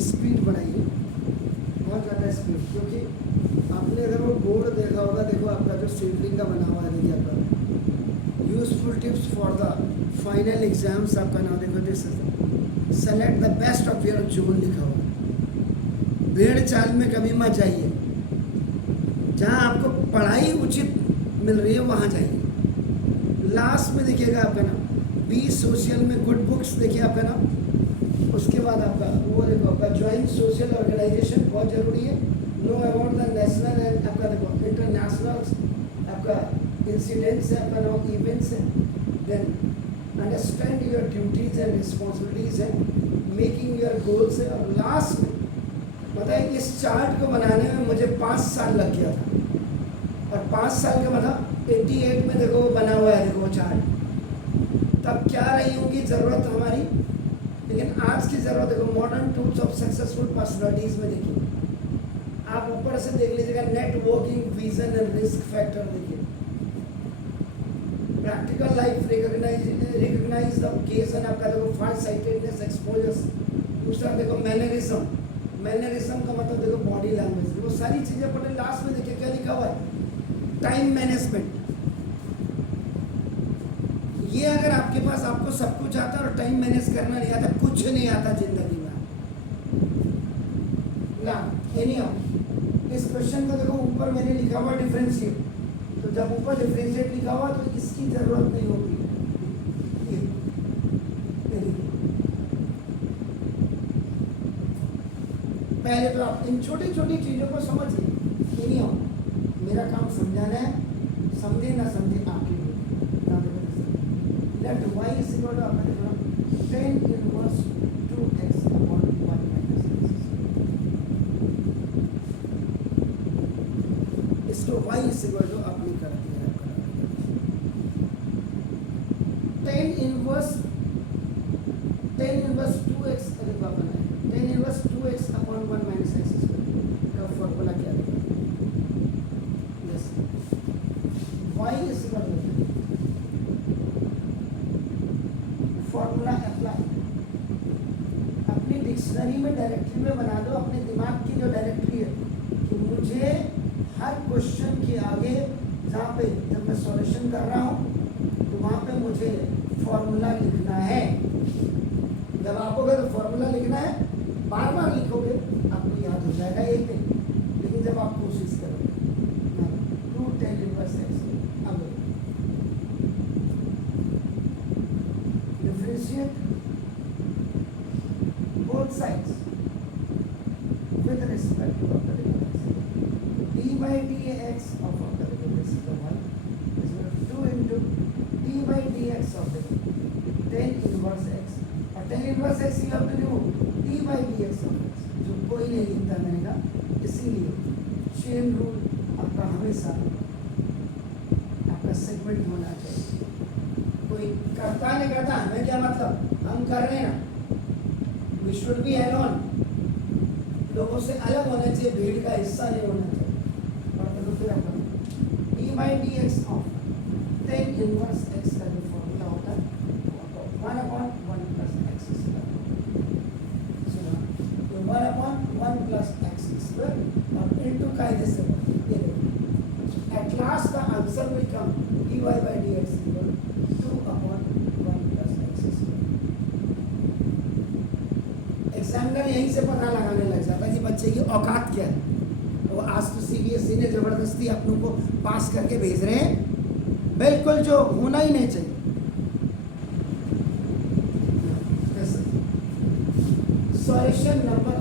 Speed बढ़ाइए, बहुत ज़्यादा स्पीड, क्योंकि आपने अगर वो बोर्ड देखा होगा, देखो आपका जो सीडलिंग का बना हुआ है, देखिए आपका useful tips for the final exams, आपका नाम देखो, this select the best of your zone लिखा हुआ। भेड़ चाल में कभी मत जाइए, जहाँ आपको पढ़ाई उचित मिल रही है वहाँ जाइए। लास्ट में देखिएगा आपका नाम बी सोशल में गुड बुक्स, देखिए आपका नाम, उसके बाद आपका वो देखो आपका ज्वाइन सोशल ऑर्गेनाइजेशन बहुत जरूरी है। Know about the national and आपका देखो इंटरनेशनल आपका इंसिडेंट्स है, आपका नाम इवेंट्स है। Then understand your duties and responsibilities है, मेकिंग योर गोल्स है। और लास्ट में बताइए, इस चार्ट को बनाने में मुझे 5 साल लग गया था, और 5 साल का मतलब 88 में देखो वो बना हुआ है, देखो वो चार्ट। तब क्या रही होगी ज़रूरत हमारी, लेकिन आज की ज़रूरत देखो modern tools of successful personalities में देखिए, आप ऊपर से देख लीजिएगा networking, vision and risk factor देखिए, practical life recognise the case and आपका देखो फार साइटेडनेस एक्सपोजर्स। दूसरा देखो मैनरिज्म, मैनरिज्म का मतलब देखो बॉडी लैंग्वेज, वो सारी चीज़ें पढ़े। लास्ट में देखिए क्या लिखा हुआ है, टाइम मैनेजमेंट। ये अगर आपके पास आपको सब कुछ आता है और टाइम मैनेज करना नहीं आता, कुछ नहीं आता जिंदगी में ना। इस क्वेश्चन का देखो ऊपर मैंने लिखा हुआ डिफरेंशिएट, तो जब ऊपर डिफरेंशिएट लिखा हुआ तो इसकी जरूरत नहीं होगी। पहले तो आप इन छोटी छोटी चीजों को समझिए। एनीहाउ मेरा काम समझाना है, समझे ना समझे आपकी। Let y is equal to आपने देखा 10 inverse 2x upon 1 minus x। इसको y इज इक्वल टू अपनी कर दिया है, 10 इनवर्स 2x का बना है, 10 inverse 2x upon 1 minus x का फॉर्मूला क्या है? Yes, y is equal to formula apply अपनी डिक्शनरी में डायरेक्टरी में बना दो, अपने दिमाग की जो डायरेक्टरी है कि मुझे हर क्वेश्चन के आगे जहाँ पे जब मैं सॉल्यूशन कर रहा हूँ तो वहाँ पे मुझे फॉर्मूला लिखना है। जब आपको अगर फॉर्मूला लिखना है बार बार लिखोगे आपको याद हो जाएगा एक दिन, लेकिन जब आप कोशिश करोगे 2 10 इनवर्स x, अब differentiate both sides with respect to the derivative. d by dx of the derivative of y is equal to 2 into d by dx of the 10 inverse x, और 10 inverse x you have to remove d by dx of x, जो कोई नहीं लिखता मैंने कहा। इसीलिए chain rule आपका हमेशा आपका सेगमेंट होना चाहिए। कोई करता नहीं करता हमें क्या मतलब, हम कर रहे हैं ना, वी शुड बी अलोन, लोगों से अलग होना चाहिए, भीड़ का हिस्सा नहीं होना चाहिए। और तो फिर अपन d by dx of 10 inverse x का जो फॉर्मूला होता है 1 upon 1 plus x square, तो 1 upon 1 plus x square और into कायदे से at last the answer will come dy by dx equal 2 upon 1 plus x square। Examiner यहीं से पता लगाने लग जाता है कि बच्चे की औकात क्या है। वो आज तो सीबीएसई ने जबरदस्ती अपनों को पास करके भेज रहे हैं, बिल्कुल जो होना ही नहीं चाहिए। Solution number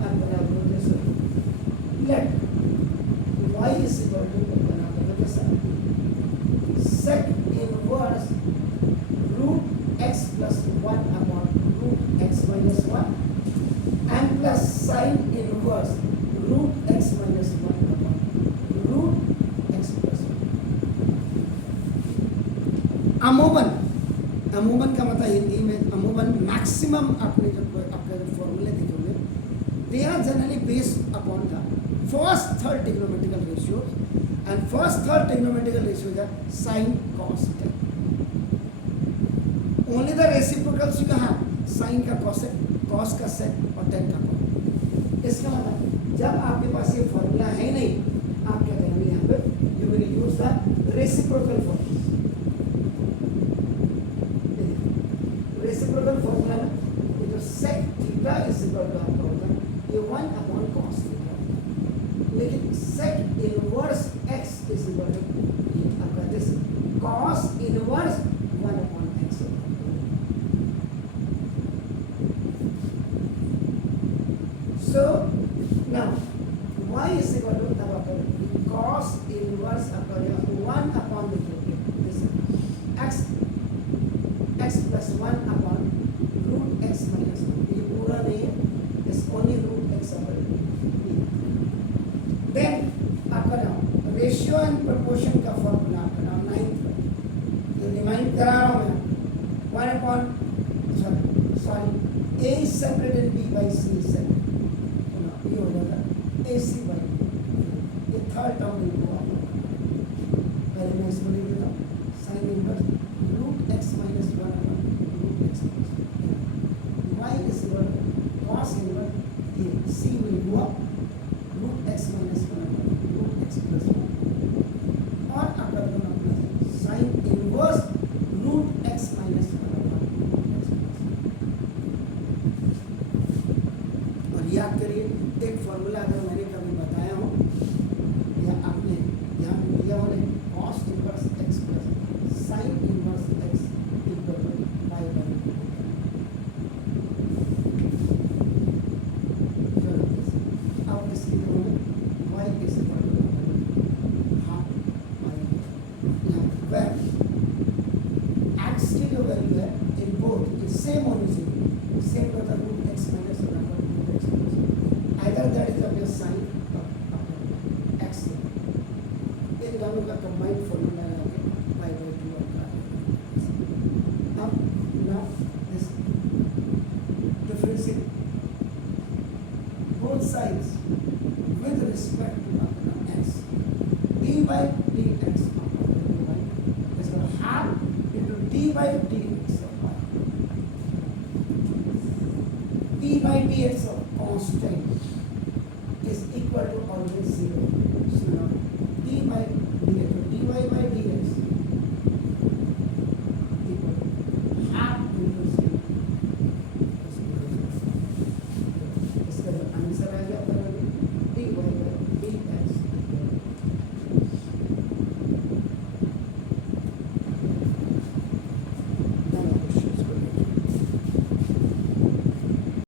let y is equal to बना दो कैसा, sec inverse root x plus 1 upon root x minus 1 and plus sin inverse root x minus 1 upon root x plus 1। अमूमन का मतलब हिंदी में अमूमन मैक्सिमम आपने जब आपका जो फॉर्मूले देखोगे they are generally based upon the first third trigonometrical ratios, and first third trigonometrical ratios are sin cos tan। only the reciprocals you have, sin का cosec, cos का sec और tan का cos। इसका मतलब जब आपके पास ये फॉर्मूला है नहीं, आप क्या करेंगे यहाँ पे, you will use the reciprocal formula. Reciprocal formula में ये जो sec theta is equal to आपका होता है ये 1/cos थीटा, लेकिन sec inverse x is equal to ये आपका this cos inverse 1/x। So now y is equal to अब आपका cos इनवर्स आपका 1 this x x plus 1 upon root x minus 1, ये पूरा नहीं है, is only root x upon. Then आपका नाम रेशियो एंड प्रोपोर्शन का फॉर्मूला आपका नाम 9th ये रिमाइंड करा रहा हूँ मैं, 1 upon sorry a is separated b by c is separated, ये हो जाता ac by ये थर्ड टर्म लिखो आप लोग, पहले मैं इसको लिख देता हूँ sin inverse root x minus 1 upon root x minus 1, y is equal to cos inverse ये c will go up root x minus 1 upon root x plus 1 और आपका दोनों plus sin inverse root x minus 1 upon root x plus 1। और याद करिए एक formula अगर मैंने कभी बताया हो या आपने ध्यान दिया हो नहीं, cos inverse x plus sin inverse x equal to pi by 2। अब इसकी जो है y is equal to half pi यहाँ where x की जो वैल्यू है इन बोथ इज सेम होनी चाहिए, सेम होता है root x minus 1 upon root x plus 1, either that is of your sin x, इन दोनों का कंबाइंड फॉर्मूला लगा के pi by 2 आपका। अब now this differentiate both sides with respect to अपना x, d by dx is equal to half into d by dx of y, d by dx of constant is equal to always 0, so now d by dx, dy by dx